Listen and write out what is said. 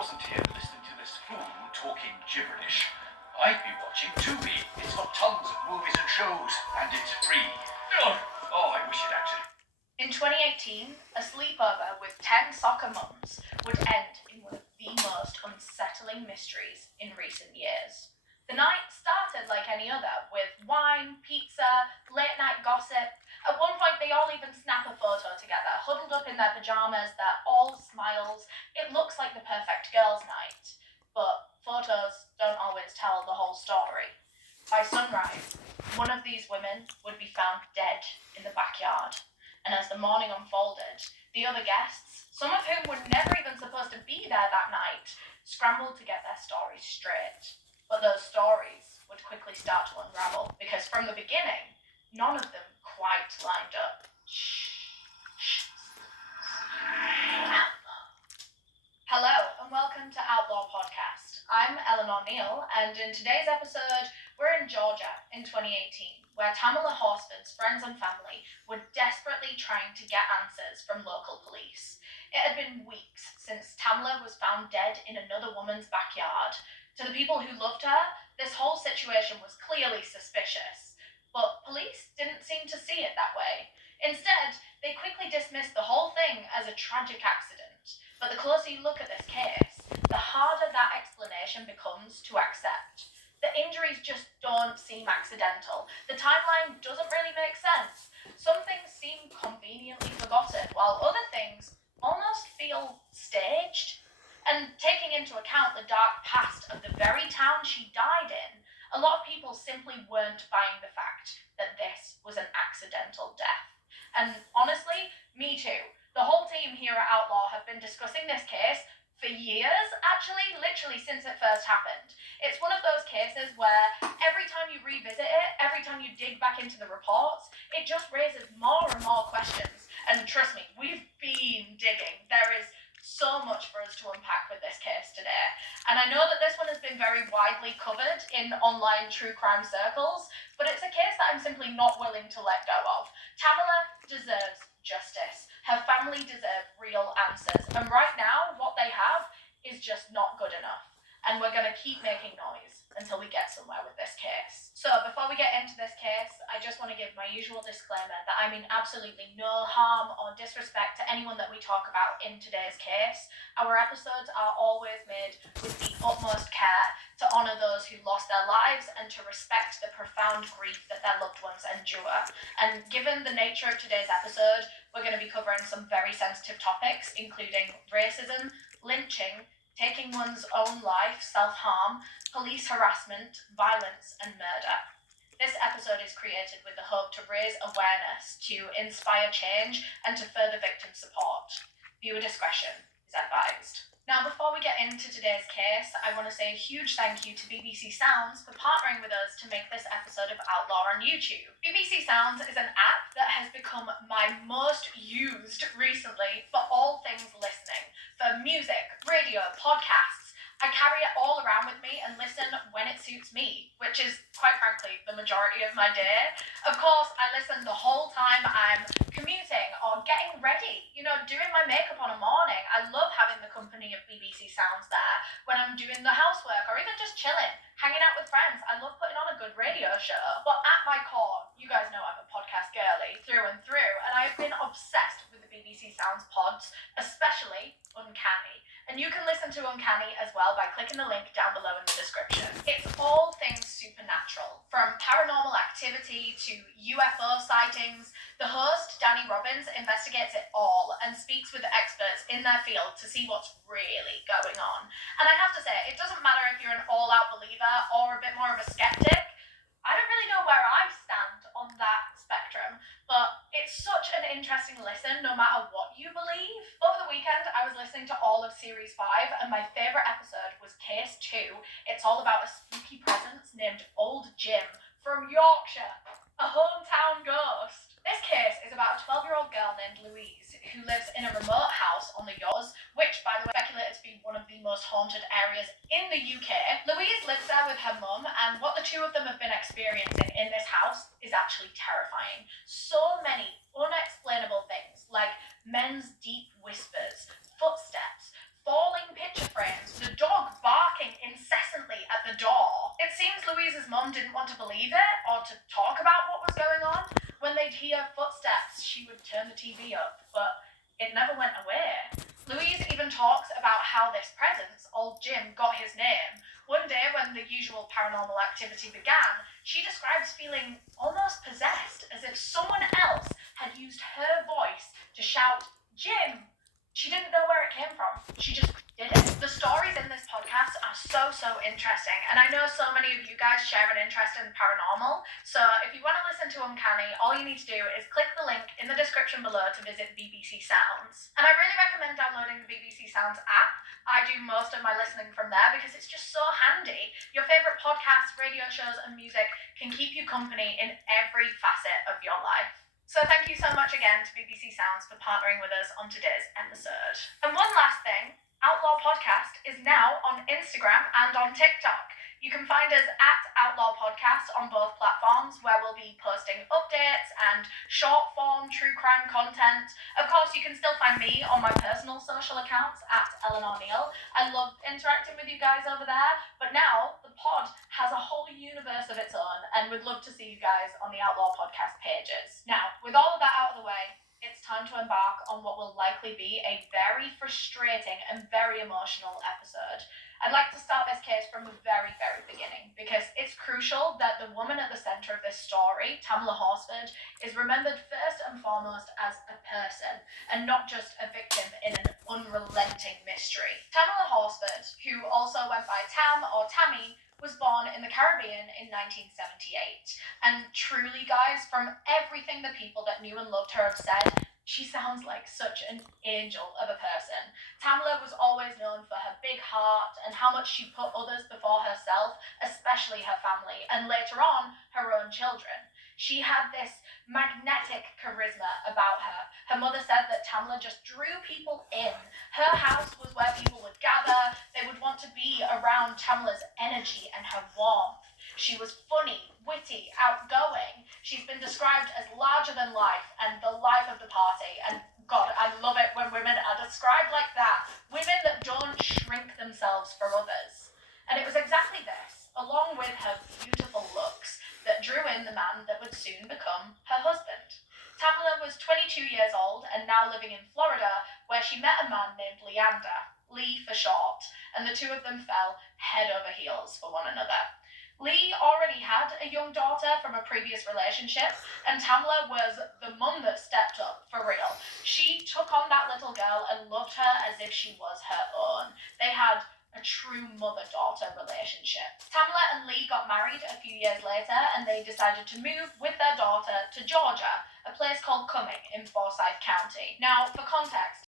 wasn't here listening to this fool talking gibberish, I'd be watching Tubi. It's got tons of movies and shows, and it's free. Oh, I wish it actually. In 2018, a sleepover with 10 soccer mums would end in one of the most unsettling mysteries in recent years. The night started like any other, with wine, pizza, late-night gossip. At one point, they all even snap a photo together, huddled up in their pajamas, they're all smiles. It looks like the perfect girls' night. But photos don't always tell the whole story. By sunrise, one of these women would be found dead in the backyard. And as the morning unfolded, the other guests, some of whom were never even supposed to be there that night, scrambled to get their stories straight. But those stories would quickly start to unravel, because from the beginning, none of them quite lined up. Hello, and welcome to Outlaw Podcast. I'm Eleanor Neal, and in today's episode, we're in Georgia in 2018, where Tamala Horsford's friends and family were desperately trying to get answers from local police. It had been weeks since Tamala was found dead in another woman's backyard. To the people who loved her, this whole situation was clearly suspicious, but police didn't seem to see it that way. Instead, they quickly dismissed the whole thing as a tragic accident. But the closer you look at this case, the harder that explanation becomes to accept. The injuries just don't seem accidental. The timeline doesn't really make sense. Some things seem conveniently forgotten, while other things almost feel staged. And taking into account the dark past of the very town she died in, a lot of people simply weren't buying the fact that this was an accidental death. And honestly, me too. The whole team here at Outlaw have been discussing this case for years, actually, literally since it first happened. It's one of those cases where every time you revisit it, every time you dig back into the reports, it just raises more and more questions. And trust me, we've been digging. There is so much for us to unpack with this case today. And I know that this one has been very widely covered in online true crime circles, but it's a case that I'm simply not willing to let go of. Tamala deserves justice. Her family deserve real answers. And right now, what they have is just not good enough. And we're going to keep making noise until we get somewhere with this case. So before we get into this case, I just want to give my usual disclaimer that I mean absolutely no harm or disrespect to anyone that we talk about in today's case. Our episodes are always made with the utmost care to honour those who lost their lives and to respect the profound grief that their loved ones endure. And given the nature of today's episode, we're going to be covering some very sensitive topics, including racism, lynching, taking one's own life, self-harm, police harassment, violence, and murder. This episode is created with the hope to raise awareness, to inspire change, and to further victim support. Viewer discretion is advised. Now, before we get into today's case, I want to say a huge thank you to BBC Sounds for partnering with us to make this episode of Outlaw on YouTube. BBC Sounds is an app that has become my most used recently for all things listening. For music, radio, podcasts, I carry it all around with me and listen when it suits me, which is, quite frankly, the majority of my day. Of course, I listen the whole time I'm commuting or getting ready, doing my makeup on a morning. I love having the company of BBC Sounds there when I'm doing the housework or even just chilling, hanging out with friends. I love putting on a good radio show. But at my core, you guys know I'm a podcast girly through and through, and I've been obsessed with the BBC Sounds pods, especially Uncanny. And you can listen to Uncanny as well by clicking the link down below in the description. It's all things supernatural, from paranormal activity to UFO sightings. The host, Danny Robbins, investigates it all and speaks with experts in their field to see what's really going on. And I have to say, it doesn't matter if you're an all-out believer or a bit more of a skeptic. I don't really know where I stand on that spectrum, but it's such an interesting listen no matter what you believe. Over the weekend, I was listening to all of Series 5, and my favourite episode was Case 2. It's all about a spooky presence named Old Jim from Yorkshire, a hometown ghost. This case is about a 12-year-old girl named Louise who lives in a remote house on the Yoz, which, by the way, is speculated to be one of the most haunted areas in the UK. Louise lives there with her mum, and what the two of them have been experiencing in this house is actually terrifying. So many unexplainable things, like men's deep whispers, footsteps, falling picture frames, mum didn't want to believe it or to talk about what was going on. When they'd hear footsteps, she would turn the TV up, but it never went away. Louise even talks about how this presence, old Jim, got his name. One day when the usual paranormal activity began, she describes feeling almost possessed, as if someone else had used her voice to shout, "Jim!" She didn't know where it came from. She just did it. The stories in this podcast are so interesting, and I know so many of you guys share an interest in paranormal, so if you want to listen to Uncanny, all you need to do is click the link in the description below to visit BBC Sounds. And I really recommend downloading the BBC Sounds app. I do most of my listening from there because it's just so handy. Your favourite podcasts, radio shows and music can keep you company in every facet of your life. So thank you so much again to BBC Sounds for partnering with us on today's episode. And one last thing, Outlaw Podcast is now on Instagram and on TikTok. You can find us at Outlaw Podcast on both platforms, where we'll be posting updates and short form true crime content. Of course, you can still find me on my personal social accounts at Eleanor Neal. I love interacting with you guys over there, but now the pod has a whole universe of its own, and we'd love to see you guys on the Outlaw Podcast pages. Now, with all of that out of the way, it's time to embark on what will likely be a very frustrating and very emotional episode. I'd like to start this case from the very beginning, because it's crucial that the woman at the centre of this story, Tamala Horsford, is remembered first and foremost as a person, and not just a victim in an unrelenting mystery. Tamala Horsford, who also went by Tam or Tammy, was born in the Caribbean in 1978. And truly, guys, from everything the people that knew and loved her have said, she sounds like such an angel of a person. Tamala was always known for her big heart and how much she put others before herself, especially her family, and later on, her own children. She had this magnetic charisma about her. Her mother said that Tamala just drew people in. Her house was where people would gather. They would want to be around Tamala's energy and her warmth. She was funny, witty, outgoing. She's been described as larger than life and the life of the party. And God, I love it when women are described like that. Women that don't shrink themselves for others. And it was exactly this, along with her beautiful looks, that drew in the man that would soon become her husband. Tamala was 22 years old and now living in Florida, where she met a man named Leander, Lee for short, and the two of them fell head over heels for one another. Lee already had a young daughter from a previous relationship, and Tamala was the mum that stepped up, for real. She took on that little girl and loved her as if she was her own. They had a true mother-daughter relationship. Tamala and Lee got married a few years later, and they decided to move with their daughter to Georgia, a place called Cumming in Forsyth County. Now, for context,